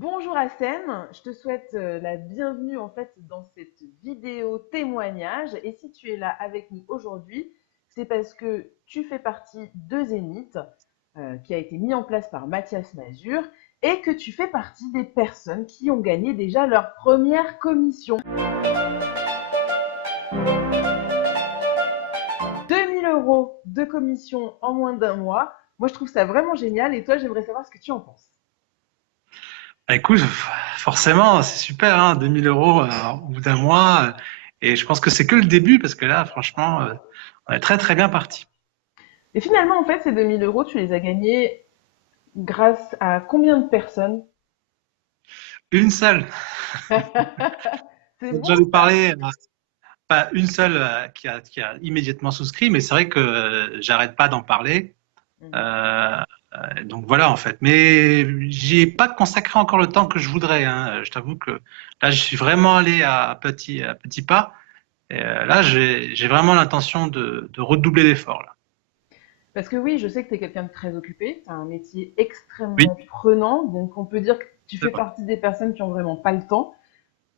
Bonjour Hassem, je te souhaite la bienvenue en fait dans cette vidéo témoignage. Et si tu es là avec nous aujourd'hui, c'est parce que tu fais partie de Zénith, qui a été mis en place par Mathias Mazur, et que tu fais partie des personnes qui ont gagné déjà leur première commission. 2 000 € de commission en moins d'un mois. Moi, je trouve ça vraiment génial. Et toi, j'aimerais savoir ce que tu en penses. Bah, écoute, forcément, c'est super, hein, 2 000 € au bout d'un mois. Et je pense que c'est que le début, parce que là, franchement, on est très très bien parti. Et finalement, en fait, ces 2 000 €, tu les as gagnés grâce à combien de personnes? Une seule. C'est Donc, bon j'en ai ça. parlé, pas une seule qui a immédiatement souscrit, mais c'est vrai que j'arrête pas d'en parler. Mhm. Euh, donc voilà, en fait. Mais j'y ai pas consacré encore le temps que je voudrais, hein. Je t'avoue que là, je suis vraiment allé à petits pas. Et là, j'ai vraiment l'intention de redoubler l'effort, là. Parce que oui, je sais que tu es quelqu'un de très occupé, tu as un métier Oui, extrêmement prenant, donc on peut dire que tu c'est fais vrai. partie des personnes qui ont vraiment pas le temps.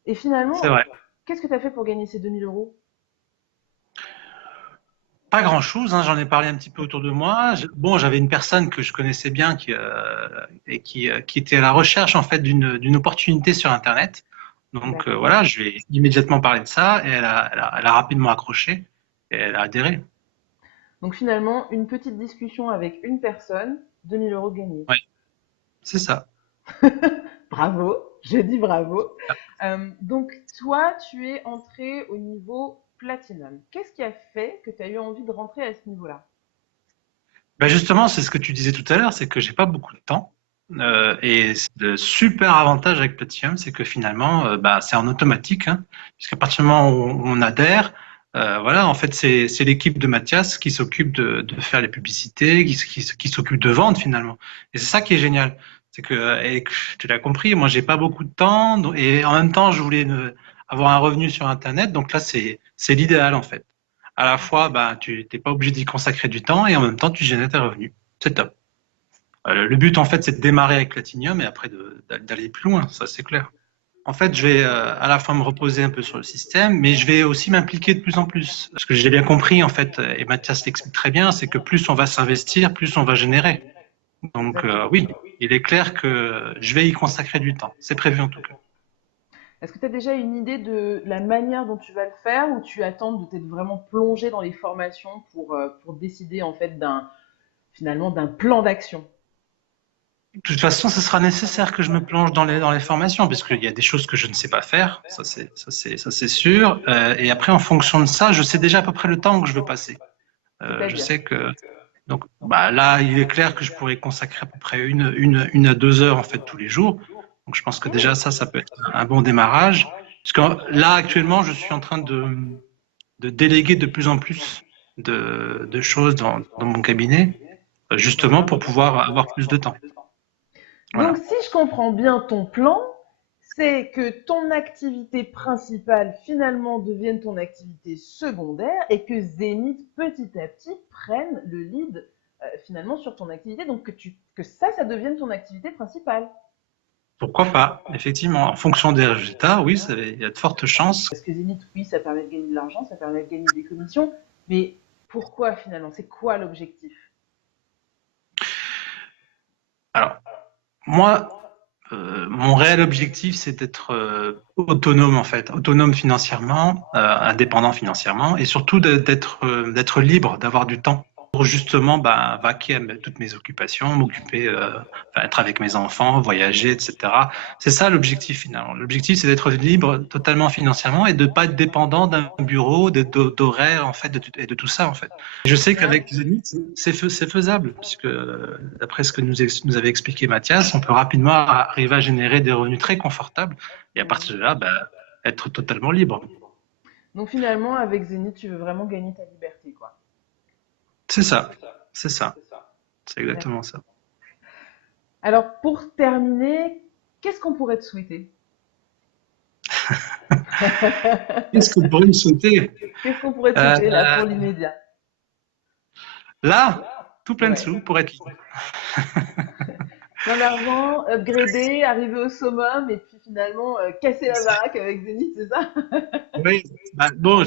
Et C'est finalement, vrai. qu'est-ce que tu as fait pour gagner ces 2 000 €? Pas grand-chose, hein, j'en ai parlé un petit peu autour de moi. Bon, j'avais une personne que je connaissais bien qui était à la recherche en fait d'une opportunité sur Internet. Donc D'accord. voilà, je lui ai immédiatement parlé de ça et elle a rapidement accroché et elle a adhéré. Donc finalement, une petite discussion avec une personne, 2 000 € gagnés. Ouais, c'est ça. Bravo, je dis bravo. Donc toi, tu es entré au niveau platinum. Qu'est-ce qui a fait que tu as eu envie de rentrer à ce niveau-là? Ben justement, c'est ce que tu disais tout à l'heure, c'est que j'ai pas beaucoup de temps. Et le super avantage avec Platinum, c'est que finalement, bah, c'est en automatique, hein, puisqu'à partir du moment où on adhère, voilà, en fait, c'est l'équipe de Mathias qui s'occupe de faire les publicités, qui s'occupe de vendre finalement. Et c'est ça qui est génial, c'est que, et que tu l'as compris, moi, j'ai pas beaucoup de temps, et en même temps, je voulais avoir un revenu sur Internet, donc là, c'est l'idéal en fait. À la fois, bah, tu n'es pas obligé d'y consacrer du temps et en même temps, tu génères tes revenus. C'est top. Le but, en fait, c'est de démarrer avec Platinium et après d'aller plus loin, ça c'est clair. En fait, je vais à la fois me reposer un peu sur le système, mais je vais aussi m'impliquer de plus en plus. Parce que j'ai bien compris, en fait, et Mathias l'explique très bien, c'est que plus on va s'investir, plus on va générer. Donc Exactement. oui, il est clair que je vais y consacrer du temps. C'est prévu en tout cas. Est-ce que tu as déjà une idée de la manière dont tu vas le faire ou tu attends de t'être vraiment plongé dans les formations pour décider en fait finalement d'un plan d'action? De toute façon, ce sera nécessaire que je me plonge dans les formations, puisqu'il y a des choses que je ne sais pas faire, ça c'est sûr. Et après, en fonction de ça, je sais déjà à peu près le temps que je veux passer. Je C'est-à-dire? sais que donc bah là, il est clair que je pourrais consacrer à peu près une à 2 heures en fait tous les jours. Donc je pense que déjà ça peut être un bon démarrage. Parce que là, actuellement, je suis en train de déléguer de plus en plus de choses dans mon cabinet, justement pour pouvoir avoir plus de temps. Donc, Voilà. si je comprends bien ton plan, c'est que ton activité principale finalement devienne ton activité secondaire et que Zénith petit à petit prenne le lead finalement sur ton activité, donc que ça devienne ton activité principale. Pourquoi pas? Effectivement, en fonction des résultats, oui, il y a de fortes chances. Parce que Zénith, oui, ça permet de gagner de l'argent, ça permet de gagner des commissions, mais pourquoi finalement? C'est quoi l'objectif? Alors, moi, mon réel objectif, c'est d'être autonome en fait, autonome financièrement, indépendant financièrement, et surtout d'être libre, d'avoir du temps pour justement bah, vaquer à toutes mes occupations, m'occuper, enfin, être avec mes enfants, voyager, etc. C'est ça l'objectif finalement. L'objectif, c'est d'être libre totalement financièrement et de pas être dépendant d'un bureau, d'horaires en fait, et de tout ça en fait. Je sais qu'avec Zenith, c'est faisable, puisque d'après ce que nous avait expliqué Mathias, on peut rapidement arriver à générer des revenus très confortables et à partir de là, bah, être totalement libre. Donc finalement, avec Zénith, tu veux vraiment gagner ta liberté, quoi. C'est ça, c'est ça, c'est exactement D'accord. ça. Alors, pour terminer, qu'est-ce qu'on pourrait te souhaiter? Qu'est-ce que vous pourriez me souhaiter? Qu'est-ce qu'on pourrait te euh, souhaiter là pour l'immédiat? Là, tout plein de Ouais. sous pour être libre. Plein d'argent, upgrader, arriver au summum et puis finalement casser la baraque avec Zénith, c'est ça? Oui, bah, bon,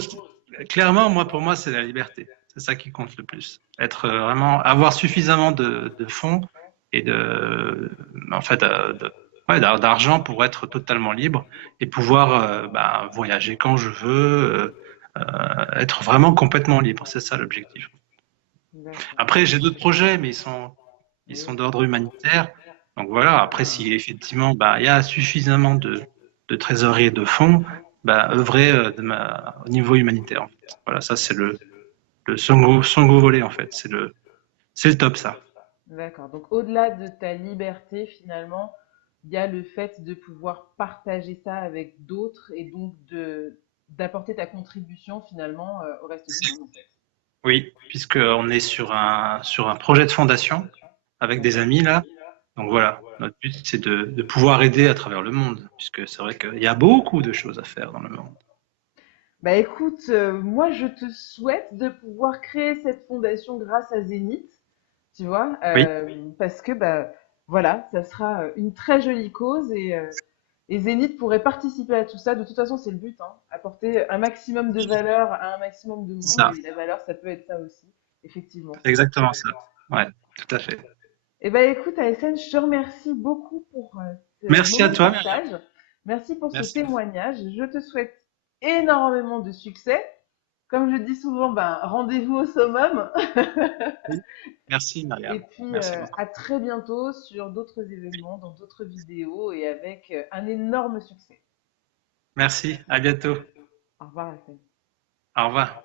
clairement, moi, pour moi, c'est la liberté. C'est ça qui compte le plus. Être vraiment, avoir suffisamment de fonds et en fait, ouais, d'argent pour être totalement libre et pouvoir bah, voyager quand je veux, être vraiment complètement libre. C'est ça l'objectif. D'accord. Après, j'ai d'autres projets, mais ils sont Oui. d'ordre humanitaire. Donc voilà, après, si effectivement, bah, il y a suffisamment de trésorerie et de fonds, bah, œuvrer au niveau humanitaire, en fait. Voilà, ça, c'est le second volet, en fait. C'est le top, ça. D'accord. Donc, au-delà de ta liberté, finalement, il y a le fait de pouvoir partager ça avec d'autres et donc d'apporter ta contribution finalement au reste du monde, en fait. Oui, puisqu'on est sur un projet de fondation avec des D'accord. amis, là. Donc voilà, notre but, c'est de pouvoir aider à travers le monde, puisque c'est vrai qu'il y a beaucoup de choses à faire dans le monde. Bah écoute, moi je te souhaite de pouvoir créer cette fondation grâce à Zénith, tu vois, Oui, parce que bah voilà, ça sera une très jolie cause et Zénith pourrait participer à tout ça. De toute façon, c'est le but, hein, apporter un maximum de valeur à un maximum de c'est monde ça. et la valeur, ça peut être ça aussi, effectivement. C'est exactement ça. Ouais, tout à fait. Eh ben écoute, ASN, je te remercie beaucoup pour ce Merci beau à toi, Myriam. partage. Merci pour ce Merci. témoignage. Je te souhaite énormément de succès. Comme je dis souvent, ben, rendez-vous au summum. Oui. Merci, Et Myriam. puis Merci beaucoup. à très bientôt sur d'autres événements, dans d'autres vidéos et avec un énorme succès. Merci. À bientôt. Au revoir, ASN. Au revoir.